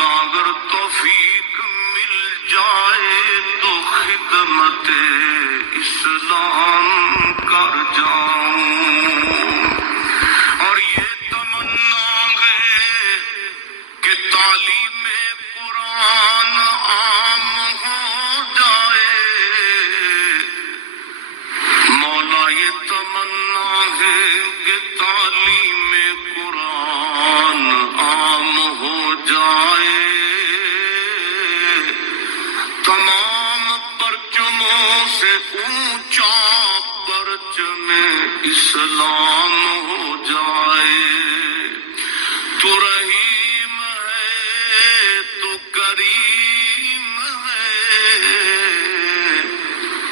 مولا اگر توفیق مل جائے تو خدمت اسلام کر جاؤں، اور یہ تمنا ہے کہ تعلیم قرآن عام ہو جائے، مولا یہ تمنا ہے کہ تعلیم قرآن عام ہو جائے، تمام پرچموں سے اونچا پرچم اسلام ہو جائے۔ تو رحیم ہے تو کریم ہے،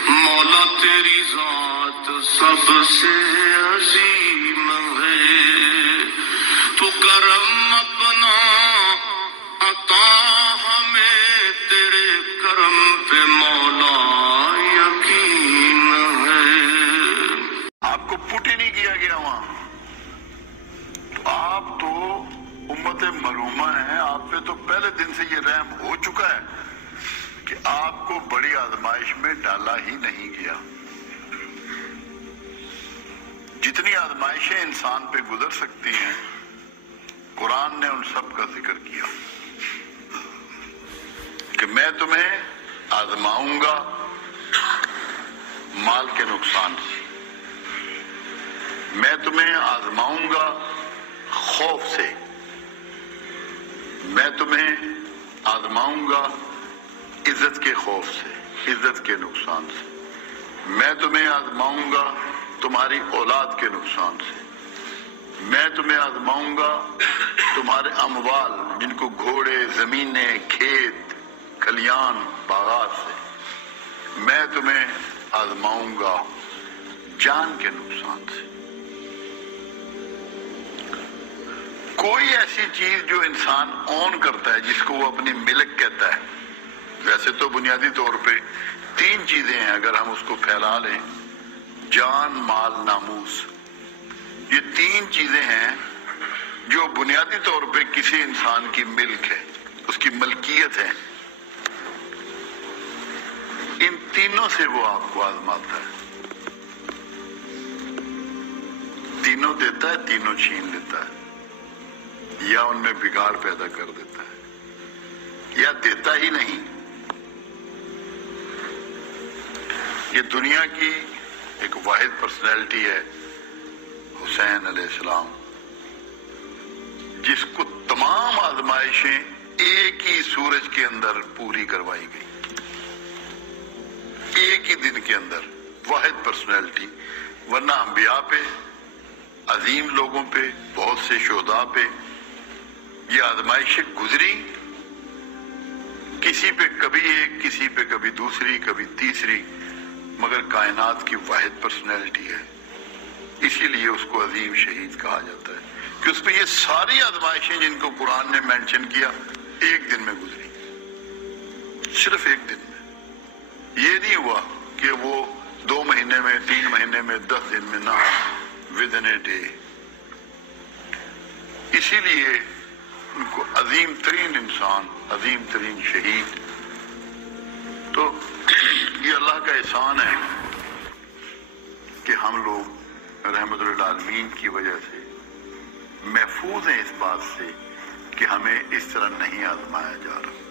مولا تیری ذات سب سے عظیم ہے، تو کرم اپنا عطا ہمیں، تیرے کرم پہ مولا یقین ہے۔ آپ کو پٹ ہی نہیں کیا گیا وہاں، تو آپ تو امت مرومہ ہیں، آپ پہ تو پہلے دن سے یہ رحم ہو چکا ہے کہ آپ کو بڑی آزمائش میں ڈالا ہی نہیں گیا۔ جتنی آزمائشیں انسان پہ گزر سکتی ہیں قرآن نے ان سب کا ذکر کیا کہ میں تمہیں آزماؤں گا مال کے نقصان سے، میں تمہیں آزماؤں گا خوف سے، میں تمہیں آزماؤں گا عزت کے خوف سے، عزت کے نقصان سے، میں تمہیں آزماؤں گا تمہاری اولاد کے نقصان سے، میں تمہیں آزماؤں گا تمہارے اموال جن کو گھوڑے، زمینیں، کھیت، کھلیان، باغات سے، میں تمہیں آزماؤں گا جان کے نقصان سے۔ کوئی ایسی چیز جو انسان اون کرتا ہے جس کو وہ اپنی ملک کہتا ہے، ویسے تو بنیادی طور پہ 3 چیزیں ہیں اگر ہم اس کو پھیلا لیں، جان، مال، ناموس، یہ 3 چیزیں ہیں جو بنیادی طور پہ کسی انسان کی ملک ہے، اس کی ملکیت ہے۔ ان تینوں سے وہ آپ کو آزماتا ہے، تینوں دیتا ہے، تینوں چھین لیتا ہے، یا ان میں بگاڑ پیدا کر دیتا ہے، یا دیتا ہی نہیں۔ یہ دنیا کی ایک واحد پرسنالٹی ہے حسین علیہ السلام، جس کو تمام آزمائشیں ایک ہی سورج کے اندر پوری کروائی گئی، ایک ہی دن کے اندر، واحد پرسنالٹی۔ ورنہ انبیاء پہ، عظیم لوگوں پہ، بہت سے شہداء پہ یہ آزمائشیں گزری، کسی پہ کبھی ایک، کسی پہ کبھی دوسری، کبھی تیسری، مگر کائنات کی واحد پرسنالٹی ہے، اسی لیے اس کو عظیم شہید کہا جاتا ہے کہ اس پہ یہ ساری آزمائشیں جن کو قرآن نے مینشن کیا ایک دن میں گزری، صرف ایک دن میں۔ یہ نہیں ہوا کہ وہ 2 مہینے میں، 3 مہینے میں، 10 دن میں، نہ، within a day۔ اسی لیے ان کو عظیم ترین انسان، عظیم ترین شہید۔ تو یہ اللہ کا احسان ہے کہ ہم لوگ رحمت للعالمین کی وجہ سے محفوظ ہیں اس بات سے کہ ہمیں اس طرح نہیں آزمایا جا رہا۔